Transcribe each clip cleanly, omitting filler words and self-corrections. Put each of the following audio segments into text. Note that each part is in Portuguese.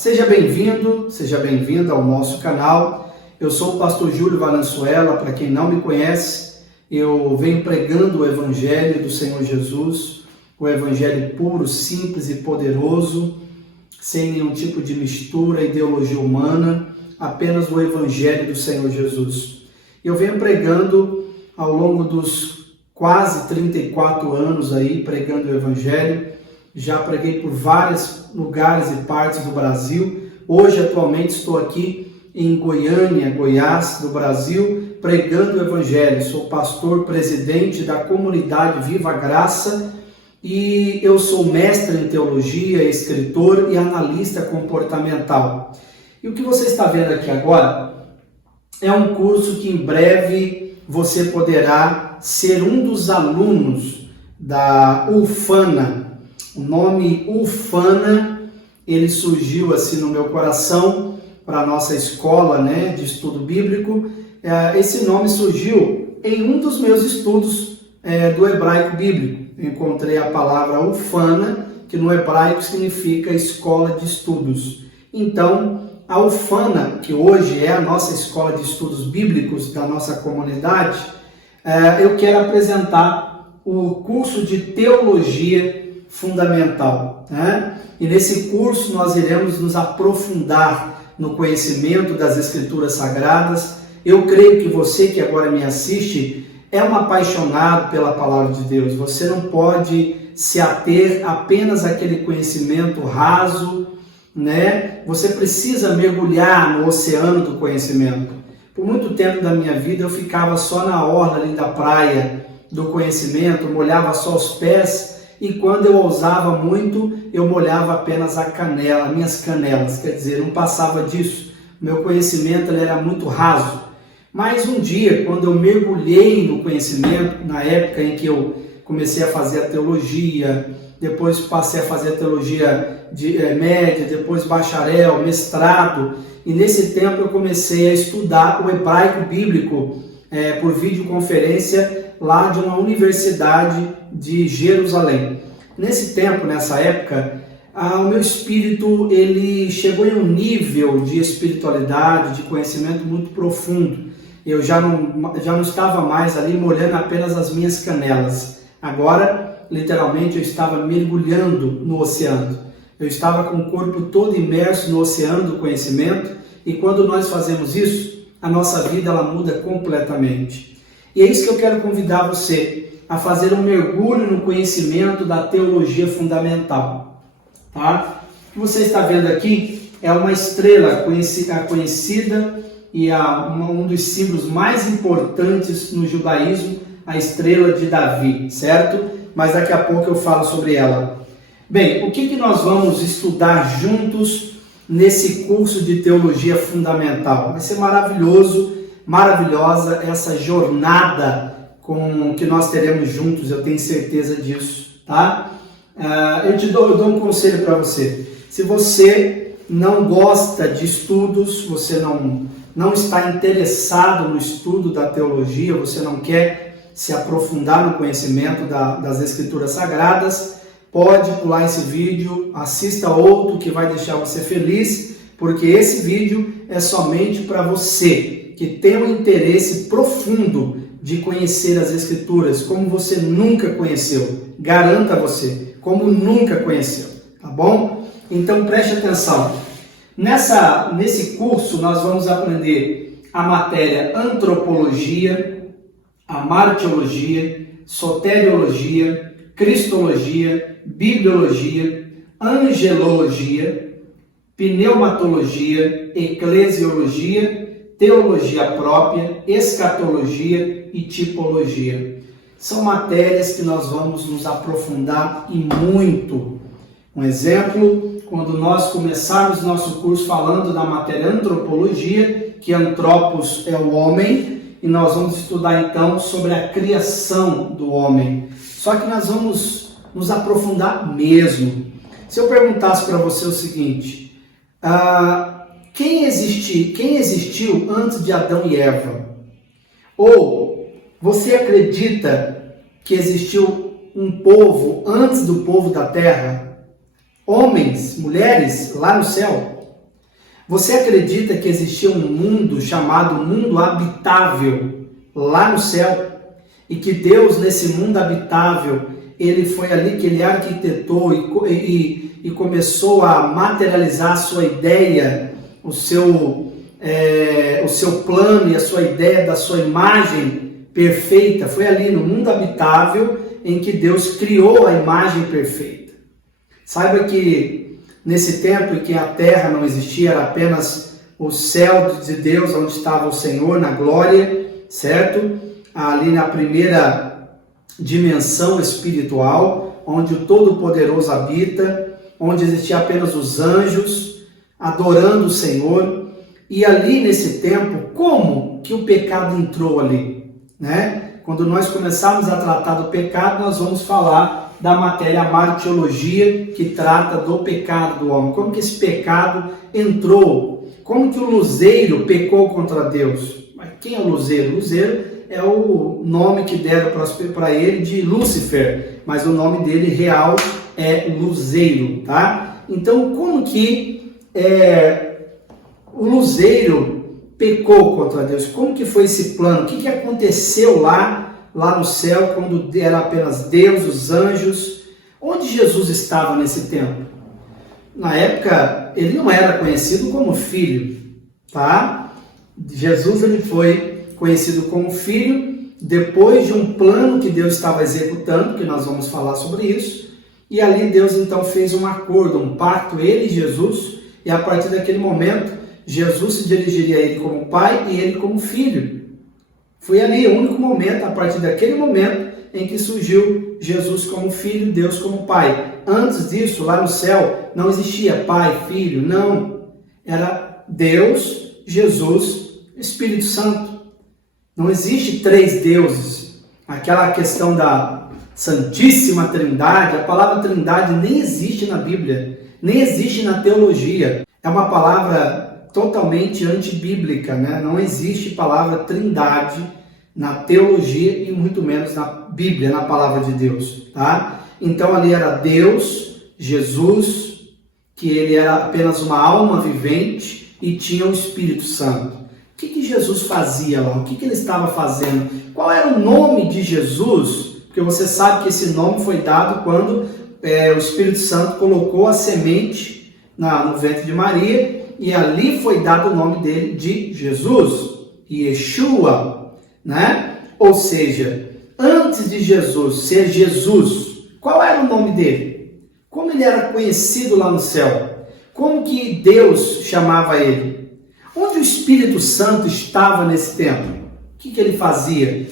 seja bem-vinda ao nosso canal. Eu sou o pastor Júlio Valenzuela. Para quem não me conhece, eu venho pregando o Evangelho do Senhor Jesus, o Evangelho puro, simples e poderoso, sem nenhum tipo de mistura, ideologia humana, apenas o Evangelho do Senhor Jesus. Eu venho pregando ao longo dos quase 34 anos aí, pregando o Evangelho. Já preguei por vários lugares e partes do Brasil. Hoje, atualmente, estou aqui em Goiânia, Goiás, do Brasil, pregando o Evangelho. Sou pastor presidente da comunidade Viva Graça e eu sou mestre em teologia, escritor e analista comportamental. E o que você está vendo aqui agora é um curso que em breve você poderá ser um dos alunos da UFANA. O nome UFANA, ele surgiu assim no meu coração para a nossa escola, de estudo bíblico. Esse nome surgiu em um dos meus estudos do hebraico bíblico. Encontrei a palavra UFANA, que no hebraico significa escola de estudos. Então, a UFANA, que hoje é a nossa escola de estudos bíblicos da nossa comunidade, eu quero apresentar o curso de teologia fundamental, E nesse curso nós iremos nos aprofundar no conhecimento das Escrituras Sagradas. Eu creio que você que agora me assiste é um apaixonado pela Palavra de Deus. Você não pode se ater apenas àquele conhecimento raso, Você precisa mergulhar no oceano do conhecimento. Por muito tempo da minha vida eu ficava só na orla ali da praia do conhecimento, molhava só os pés. E quando eu ousava muito, eu molhava apenas minhas canelas, quer dizer, não passava disso. Meu conhecimento ele era muito raso. Mas um dia, quando eu mergulhei no conhecimento, na época em que eu comecei a fazer a teologia, depois passei a fazer a teologia média, depois bacharel, mestrado, e nesse tempo eu comecei a estudar o hebraico bíblico por videoconferência lá de uma universidade de Jerusalém. Nesse tempo, nessa época, o meu espírito ele chegou em um nível de espiritualidade, de conhecimento muito profundo. Eu já não estava mais ali molhando apenas as minhas canelas. Agora, literalmente, eu estava mergulhando no oceano. Eu estava com o corpo todo imerso no oceano do conhecimento, e quando nós fazemos isso, a nossa vida ela muda completamente. E é isso que eu quero convidar você a fazer um mergulho no conhecimento da teologia fundamental. Tá? O que você está vendo aqui é uma estrela conhecida e um dos símbolos mais importantes no judaísmo, a estrela de Davi, certo? Mas daqui a pouco eu falo sobre ela. Bem, o que nós vamos estudar juntos nesse curso de teologia fundamental? Vai ser maravilhosa essa jornada que nós teremos juntos, eu tenho certeza disso, tá? Eu dou um conselho para você. Se você não gosta de estudos, você não está interessado no estudo da teologia, você não quer se aprofundar no conhecimento das Escrituras Sagradas, pode pular esse vídeo, assista outro que vai deixar você feliz, porque esse vídeo é somente para você que tem um interesse profundo de conhecer as Escrituras, como você nunca conheceu. Garanto a você, como nunca conheceu, tá bom? Então preste atenção. Nesse curso nós vamos aprender a matéria antropologia, a martiologia, soteriologia, cristologia, bibliologia, angelologia, pneumatologia, eclesiologia, teologia própria, escatologia e tipologia. São matérias que nós vamos nos aprofundar e muito. Um exemplo, quando nós começarmos nosso curso falando da matéria antropologia, que antropos é o homem, e nós vamos estudar então sobre a criação do homem. Só que nós vamos nos aprofundar mesmo. Se eu perguntasse para você o seguinte, quem existiu antes de Adão e Eva? Ou você acredita que existiu um povo antes do povo da terra? Homens, mulheres, lá no céu? Você acredita que existia um mundo chamado mundo habitável lá no céu? E que Deus, nesse mundo habitável, ele foi ali que ele arquitetou e começou a materializar a sua ideia, o seu plano e a sua ideia da sua imagem perfeita. Foi ali no mundo habitável em que Deus criou a imagem perfeita. Saiba que nesse tempo em que a terra não existia, era apenas o céu de Deus, onde estava o Senhor na glória, certo? Ali na primeira dimensão espiritual, onde o Todo-Poderoso habita, onde existia apenas os anjos adorando o Senhor. E ali nesse tempo, como que o pecado entrou ali, né? Quando nós começarmos a tratar do pecado, nós vamos falar da matéria martiologia, que trata do pecado do homem. Como que esse pecado entrou? Como que o luzeiro pecou contra Deus? Mas quem é o luzeiro? O luzeiro é o nome que deram para ele de Lúcifer, mas o nome dele real é luzeiro, tá? Então, como que o luzeiro pecou contra Deus? Como que foi esse plano? O que aconteceu lá no céu, quando era apenas Deus, os anjos? Onde Jesus estava nesse tempo? Na época, ele não era conhecido como filho, tá? Jesus, ele foi conhecido como filho depois de um plano que Deus estava executando, que nós vamos falar sobre isso. E ali Deus então fez um acordo, um pacto, ele e Jesus, e a partir daquele momento, Jesus se dirigiria a ele como pai e ele como filho. Foi ali o único momento, a partir daquele momento, em que surgiu Jesus como filho, Deus como pai. Antes disso, lá no céu, não existia pai, filho, não. Era Deus, Jesus, Espírito Santo. Não existe três deuses. Aquela questão da Santíssima Trindade, a palavra Trindade nem existe na Bíblia, nem existe na teologia. É uma palavra totalmente antibíblica, né? Não existe palavra Trindade na teologia e muito menos na Bíblia, na palavra de Deus, tá? Então ali era Deus, Jesus, que ele era apenas uma alma vivente, e tinha o Espírito Santo. O que Jesus fazia lá? O que ele estava fazendo? Qual era o nome de Jesus? Porque você sabe que esse nome foi dado quando o Espírito Santo colocou a semente no ventre de Maria, e ali foi dado o nome dele de Jesus, Yeshua, né? Ou seja, antes de Jesus ser Jesus, qual era o nome dele? Como ele era conhecido lá no céu? Como que Deus chamava ele? Onde o Espírito Santo estava nesse tempo? O que ele fazia?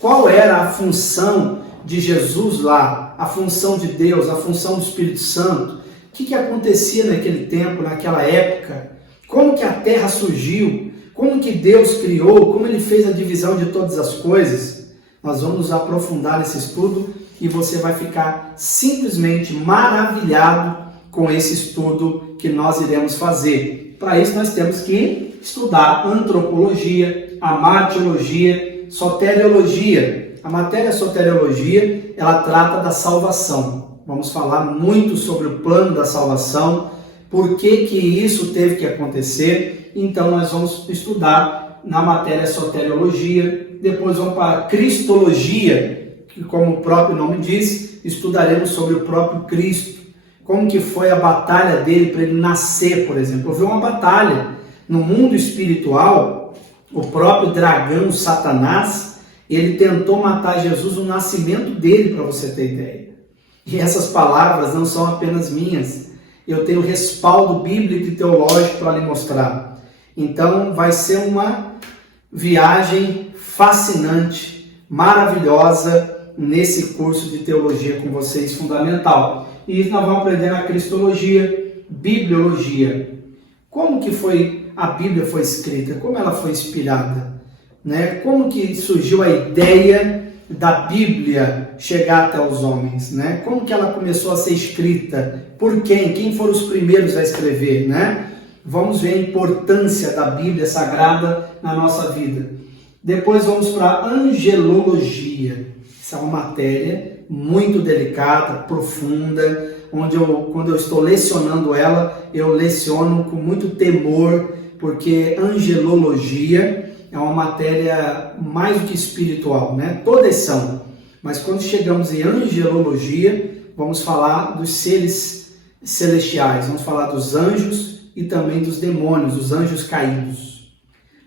Qual era a função de Jesus lá? A função de Deus, a função do Espírito Santo? O que acontecia naquele tempo, naquela época? Como que a terra surgiu? Como que Deus criou? Como ele fez a divisão de todas as coisas? Nós vamos nos aprofundar nesse estudo e você vai ficar simplesmente maravilhado com esse estudo que nós iremos fazer. Para isso nós temos que estudar antropologia, amartiologia, soteriologia. A matéria soteriologia, ela trata da salvação. Vamos falar muito sobre o plano da salvação, por que isso teve que acontecer. Então nós vamos estudar na matéria soteriologia, depois vamos para a cristologia, que como o próprio nome diz, estudaremos sobre o próprio Cristo. Como que foi a batalha dele para ele nascer, por exemplo. Houve uma batalha no mundo espiritual. O próprio dragão, Satanás, ele tentou matar Jesus no nascimento dele, para você ter ideia. E essas palavras não são apenas minhas. Eu tenho respaldo bíblico e teológico para lhe mostrar. Então vai ser uma viagem fascinante, maravilhosa, nesse curso de teologia com vocês, fundamental. E nós vamos aprender a cristologia, bibliologia. Como que a Bíblia foi escrita? Como ela foi inspirada? Né? Como que surgiu a ideia da Bíblia chegar até os homens? Né? Como que ela começou a ser escrita? Por quem? Quem foram os primeiros a escrever? Né? Vamos ver a importância da Bíblia Sagrada na nossa vida. Depois vamos para a angelologia. Essa é uma matéria muito delicada, profunda, onde quando eu estou lecionando ela, eu leciono com muito temor, porque angelologia é uma matéria mais do que espiritual, né? Todas são, mas quando chegamos em angelologia, vamos falar dos seres celestiais, vamos falar dos anjos e também dos demônios, dos anjos caídos.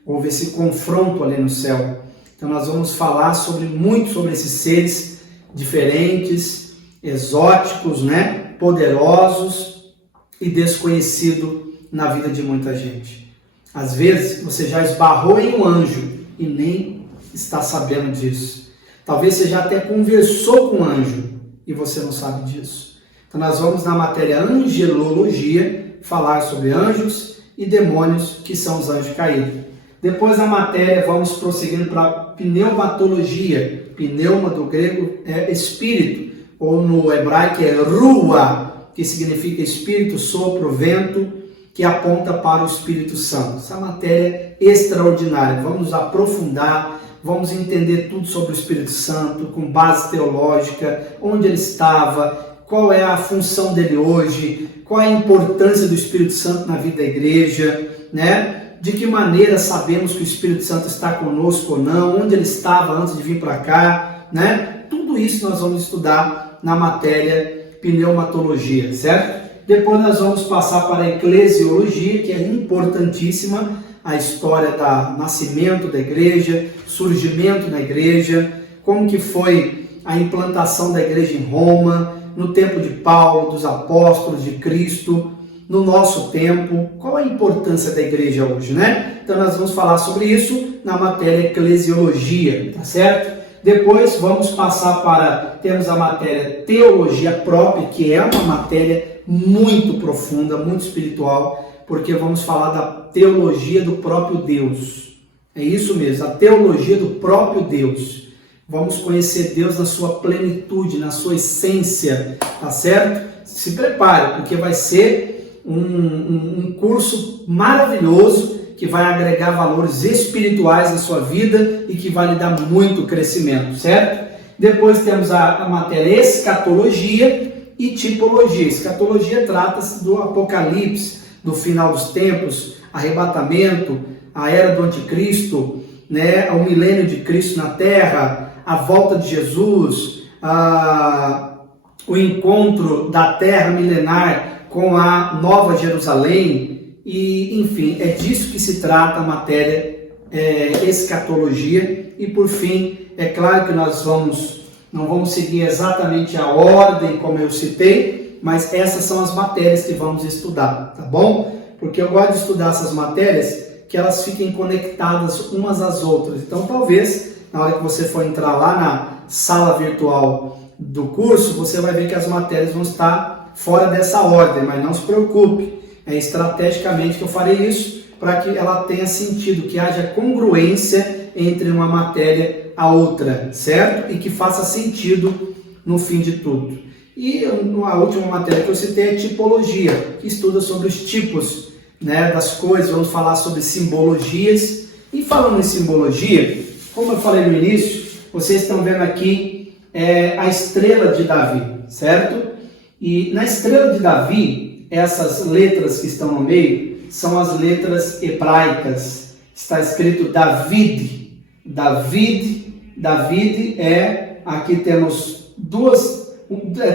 Houve esse confronto ali no céu. Então nós vamos falar muito sobre esses seres diferentes, exóticos, né? Poderosos e desconhecidos na vida de muita gente. Às vezes você já esbarrou em um anjo e nem está sabendo disso. Talvez você já até conversou com um anjo e você não sabe disso. Então nós vamos na matéria angelologia falar sobre anjos e demônios, que são os anjos caídos. Depois na matéria vamos prosseguindo para pneumatologia. Pneuma do grego é espírito, ou no hebraico é ruah, que significa espírito, sopro, vento, que aponta para o Espírito Santo. Essa matéria é extraordinária. Vamos nos aprofundar, vamos entender tudo sobre o Espírito Santo, com base teológica, onde ele estava, qual é a função dele hoje, qual é a importância do Espírito Santo na vida da igreja, né? De que maneira sabemos que o Espírito Santo está conosco ou não, onde ele estava antes de vir para cá, né? Tudo isso nós vamos estudar na matéria pneumatologia, certo? Depois nós vamos passar para a eclesiologia, que é importantíssima, a história do nascimento da igreja, surgimento da igreja, como que foi a implantação da igreja em Roma, no tempo de Paulo, dos apóstolos, de Cristo, no nosso tempo, qual a importância da igreja hoje, né? Então nós vamos falar sobre isso na matéria eclesiologia, tá certo? Depois vamos passar temos a matéria teologia própria, que é uma matéria muito profunda, muito espiritual, porque vamos falar da teologia do próprio Deus. É isso mesmo, a teologia do próprio Deus. Vamos conhecer Deus na sua plenitude, na sua essência, tá certo? Se prepare, porque vai ser um curso maravilhoso que vai agregar valores espirituais na sua vida e que vai lhe dar muito crescimento, certo? Depois temos a matéria escatologia e tipologia. Escatologia trata-se do apocalipse, do final dos tempos, arrebatamento, a era do anticristo, né? O milênio de Cristo na terra, a volta de Jesus, o encontro da terra milenar com a Nova Jerusalém, e enfim, é disso que se trata a matéria escatologia. E por fim, é claro que nós não vamos seguir exatamente a ordem como eu citei, mas essas são as matérias que vamos estudar, tá bom? Porque eu gosto de estudar essas matérias que elas fiquem conectadas umas às outras. Então talvez, na hora que você for entrar lá na sala virtual do curso, você vai ver que as matérias vão estar fora dessa ordem, mas não se preocupe, é estrategicamente que eu farei isso, para que ela tenha sentido, que haja congruência entre uma matéria a outra, certo? E que faça sentido no fim de tudo. E a última matéria que eu citei é tipologia, que estuda sobre os tipos, né, das coisas. Vamos falar sobre simbologias. E falando em simbologia, como eu falei no início, vocês estão vendo aqui a estrela de Davi, certo? E na estrela de Davi, essas letras que estão no meio são as letras hebraicas. Está escrito David. David aqui temos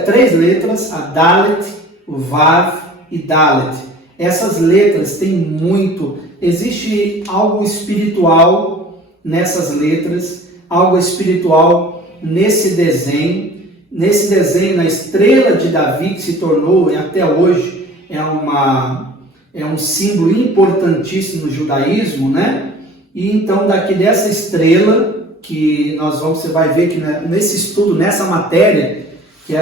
três letras, a Dalet, o Vav e Dalet. Essas letras têm existe algo espiritual nessas letras, algo espiritual nesse desenho. Nesse desenho, na estrela de Davi, que se tornou, e até hoje, é um símbolo importantíssimo no judaísmo, né? E então, dessa estrela, que você vai ver que nesse estudo, nessa matéria,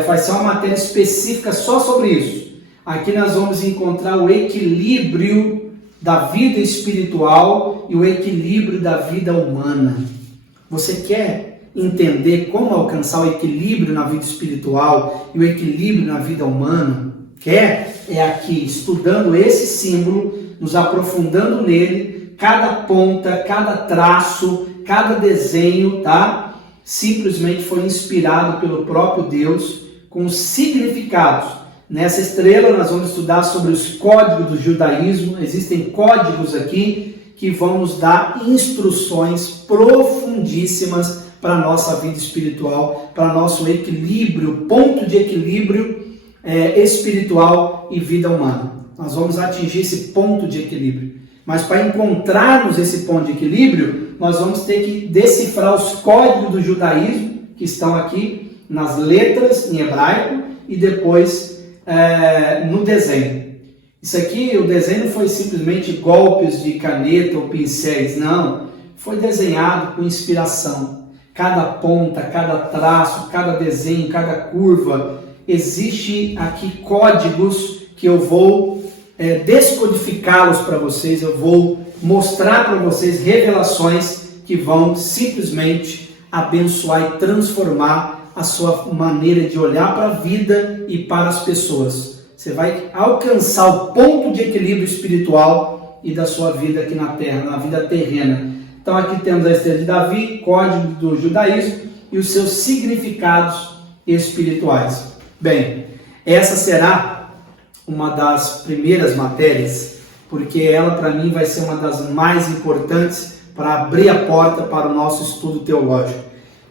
vai ser uma matéria específica só sobre isso. Aqui nós vamos encontrar o equilíbrio da vida espiritual e o equilíbrio da vida humana. Você quer entender como alcançar o equilíbrio na vida espiritual e o equilíbrio na vida humana? Quer? É aqui, estudando esse símbolo, nos aprofundando nele, cada ponta, cada traço, cada desenho, tá? simplesmente foi inspirado pelo próprio Deus com significados. Nessa estrela nós vamos estudar sobre os códigos do judaísmo. Existem códigos aqui que vão nos dar instruções profundíssimas para a nossa vida espiritual, para nosso equilíbrio, ponto de equilíbrio espiritual e vida humana. Nós vamos atingir esse ponto de equilíbrio. Mas para encontrarmos esse ponto de equilíbrio, nós vamos ter que decifrar os códigos do judaísmo, que estão aqui nas letras em hebraico e depois no desenho. Isso aqui, o desenho não foi simplesmente golpes de caneta ou pincéis, não. Foi desenhado com inspiração. Cada ponta, cada traço, cada desenho, cada curva, existe aqui códigos que eu vou descodificá-los para vocês, eu vou mostrar para vocês revelações que vão simplesmente abençoar e transformar a sua maneira de olhar para a vida e para as pessoas. Você vai alcançar o ponto de equilíbrio espiritual e da sua vida aqui na terra, na vida terrena. Então aqui temos a estrela de Davi, código do judaísmo e os seus significados espirituais. Bem, essa será uma das primeiras matérias, porque ela para mim vai ser uma das mais importantes para abrir a porta para o nosso estudo teológico.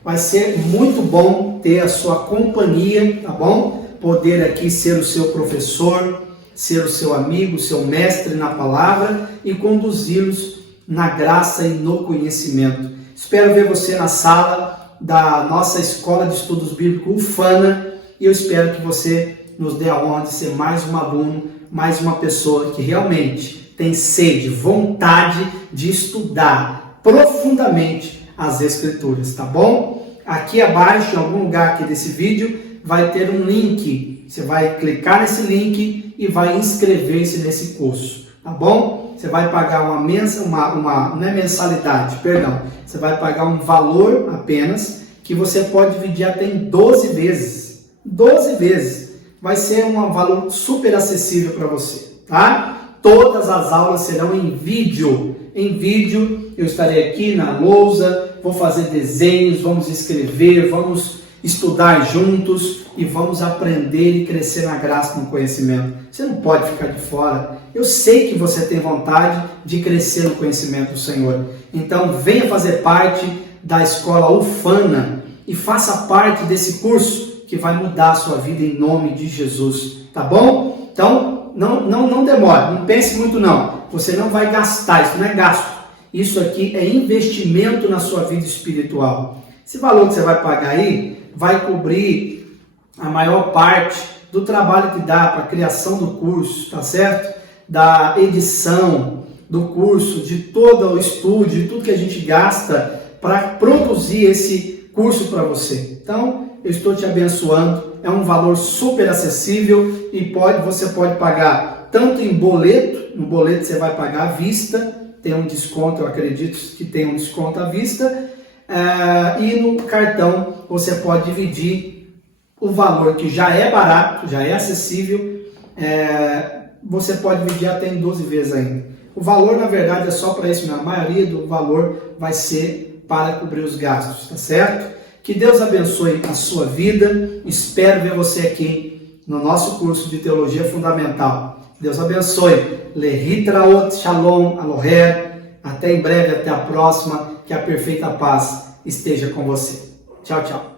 Vai ser muito bom ter a sua companhia, tá bom? Poder aqui ser o seu professor, ser o seu amigo, o seu mestre na palavra e conduzi-los na graça e no conhecimento. Espero ver você na sala da nossa Escola de Estudos Bíblicos UFANA e eu espero que você nos dê a honra de ser mais um aluno, mais uma pessoa que realmente tem sede, vontade de estudar profundamente as Escrituras, tá bom? Aqui abaixo, em algum lugar aqui desse vídeo, vai ter um link. Você vai clicar nesse link e vai inscrever-se nesse curso, tá bom? Você vai pagar não é mensalidade, perdão. Você vai pagar um valor apenas, que você pode dividir até em 12 vezes. 12 vezes. Vai ser um valor super acessível para você, tá? Todas as aulas serão em vídeo. Em vídeo, eu estarei aqui na lousa, vou fazer desenhos, vamos escrever, vamos estudar juntos e vamos aprender e crescer na graça e no conhecimento. Você não pode ficar de fora. Eu sei que você tem vontade de crescer no conhecimento do Senhor. Então, venha fazer parte da Escola UFANA e faça parte desse curso que vai mudar a sua vida em nome de Jesus, tá bom? Então, não demore, não pense muito não. Você não vai gastar, isso não é gasto. Isso aqui é investimento na sua vida espiritual. Esse valor que você vai pagar aí vai cobrir a maior parte do trabalho que dá para a criação do curso, tá certo? Da edição do curso, de todo o estúdio, de tudo que a gente gasta para produzir esse curso para você. Então, eu estou te abençoando, é um valor super acessível e você pode pagar tanto em boleto, no boleto você vai pagar à vista, tem um desconto, eu acredito que tem um desconto à vista, e no cartão você pode dividir o valor que já é barato, já é acessível, você pode dividir até em 12 vezes ainda. O valor, na verdade, é só para isso, a maioria do valor vai ser para cobrir os gastos, tá certo? Que Deus abençoe a sua vida, espero ver você aqui no nosso curso de Teologia Fundamental. Deus abençoe. Lehitraot, Shalom, Aloher. Até em breve, até a próxima. Que a perfeita paz esteja com você. Tchau, tchau.